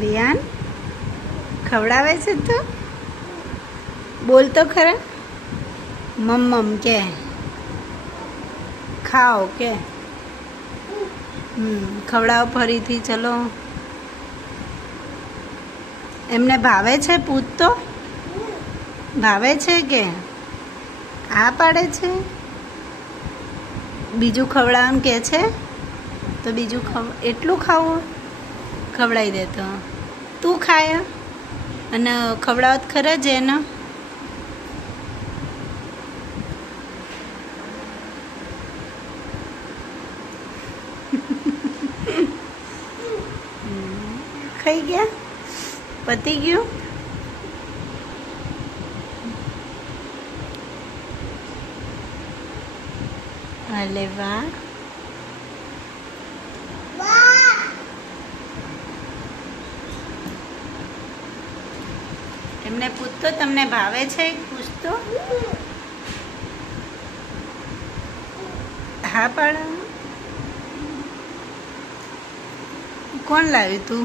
વિયાન ખવડાવે છે તું? બોલ તો ખરા. મમ્મમ કે ખાઓ કે ખવડાવો ફરીથી. ચલો, એમને ભાવે છે? પૂછ તો. ભાવે છે કે આ પાડે છે? બીજું ખવડાવવાનું કે છે તો બીજું એટલું ખાવું ખવડાવી દે તો તું ખાય અને ખવડાવત ખરા જ એને. ખાઈ ગયા? પતી ગયું? અલે વાહ. એમને પૂછતો તમને ભાવે છે? પૂછતો. હા પાડો. કોણ લાવ્યું તું?